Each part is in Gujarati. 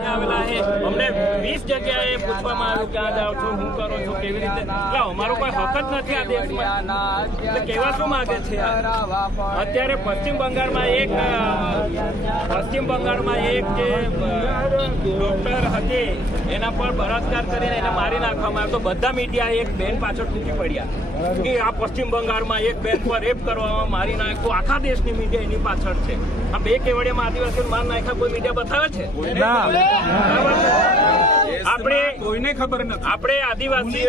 આવેલા છે અમને 20 જગ્યાએ પૂછવામાં આવ્યું ક્યાં જાઓ છો, શું કરો છો, કેવી રીતે, એટલે અમારો કોઈ હક જ નથી આ દેશમાં, એટલે કેવા શું માંગે છે? અત્યારે પશ્ચિમ બંગાળમાં એક જે ડોક્ટર હતી એના પર બળાત્કાર કરીને એને મારી નાખવામાં આવ્યો, તો બધા મીડિયા એક બેન પાછળ તૂટી પડ્યા કે આ પશ્ચિમ બંગાળમાં એક બેન પર રેપ કરવામાં મારી નાખ્યો, આખા દેશની મીડિયા એની પાછળ છે. આ બે કેવડિયામાં આદિવાસીઓ માર નાખ્યા કોઈ મીડિયા બતાવે છે? આપણે કોઈને ખબર નથી. આપણે આદિવાસી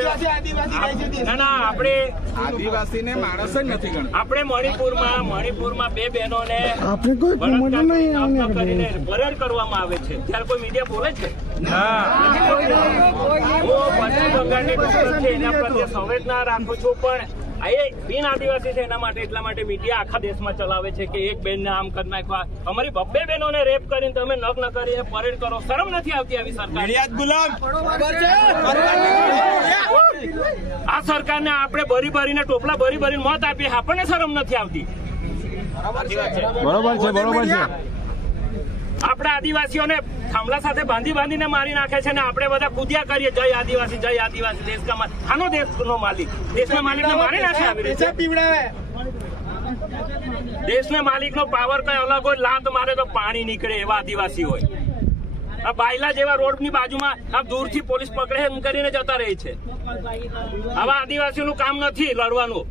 આદિવાસીને માણસ જ નથી ગણતા. આપણે મણિપુરમાં બે બહેનોને કરીને પરેડ કરવામાં આવે છે, ત્યારે કોઈ મીડિયા બોલે છે? પશ્ચિમ બંગાળની ડોક્ટર છે એના પ્રત્યે સંવેદના રાખું છું, પણ એ બિન આદિવાસી છે એના માટે એટલા માટે મીડિયા આખા દેશમાં ચલાવે છે કે એક બેનને આમ કરી નાખવા. અમારી બબ્બે બહેનોને રેપ કરીને તમે નગ્ન કરીને પરેડ કરો, શરમ નથી આવતી આવી સરકાર? આ સરકારને આપણે ભરીને ટોપલા ભરીને મત આપીએ, આપણને શરમ નથી આવતી? બરોબર છે. આપણે આદિવાસીઓને થાંભલા સાથે બાંધીને મારી નાખે છે ને આપણે બધા કૂદ્યા કરીએ જય આદિવાસી દેશ કા માલિક. આનો દેશનો માલિક દેશના માલિકને મારી નાખે આવી રીતે. દેશના માલિકનો પાવર કઈ અલગ હોય, લાત મારે તો પાણી નીકળે એવા આદિવાસી હોય. આ બાયલા જેવા રોડની બાજુમાં આ દૂરથી પોલીસ પકડે એમ કરીને જતા રહે છે. આવા આદિવાસીઓનું કામ નથી લડવાનું.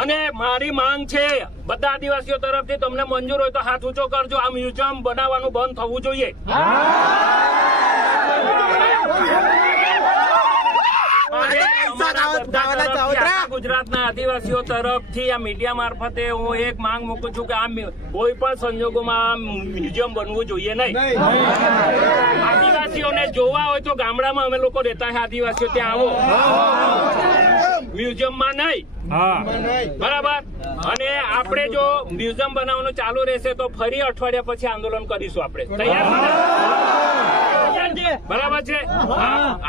અને મારી માંગ છે બધા આદિવાસીઓ તરફથી, તમને મંજૂર હોય તો હાથ ઊંચો કરજો. આ મ્યુઝિયમ બનાવવાનું બંધ થવું જોઈએ. ગુજરાતના આદિવાસીઓ તરફથી આ મીડિયા મારફતે હું એક માંગ મૂકું છું કે આ કોઈ પણ સંજોગોમાં મ્યુઝિયમ બનવું જોઈએ નહીં. આદિવાસીઓને જોવા હોય તો ગામડામાં અમે લોકો રહેતા છે આદિવાસીઓ, ત્યાં આવો, મ્યુઝિયમમાં નહીં. બરાબર. અને આપણે જો મ્યુઝિયમ બનાવવાનું ચાલુ રહેશે તો ફરી અઠવાડિયા પછી આંદોલન કરીશું. આપણે તૈયાર? બરાબર છે.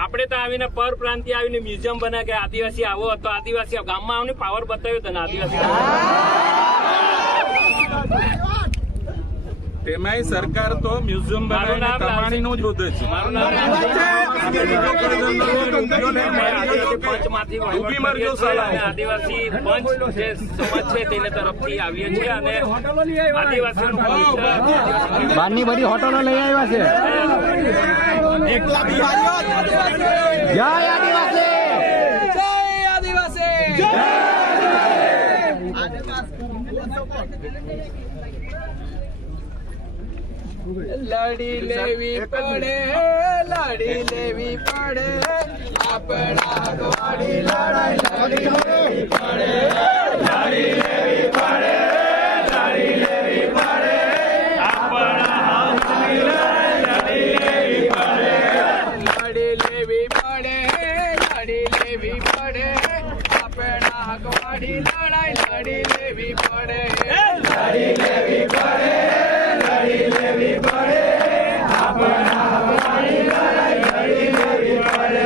આપણે તો આવીને પર પ્રાંતિય આવીને મ્યુઝિયમ બનાવે કે આદિવાસી આવો તો આદિવાસી ગામમાં આવની પાવર બતાવ્યો તને આદિવાસી. તેમાંય સરકાર તો મ્યુઝિયમ બનાવીને કમાણીનું જ હોદે છે. મારું નામ આદિવાસી પંચ જે સમાજ છે તેને તરફથી આવીએ છીએ અને આદિવાસીઓનું બહારની બધી હોટલો લઈ આવ્યા છે. જય આદિવાસી, જય આદિવાસી, લડી લેવી પડે આપણા વાડી લડાઈ લડી લેવી પડે આપણા લડી લેવી પડે આપણા વાડી લડાઈ લડી લેવી પડે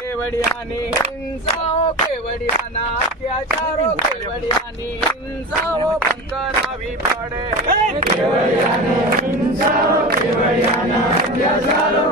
કેવડિયાની હિંસાઓ, કેવડિયાના અત્યાચારો, કેવડિયાની હિંસાઓ બંધ કરાવી પડે. કેવડિયાની હિંસાઓ, કેવડિયાના અત્યાચારો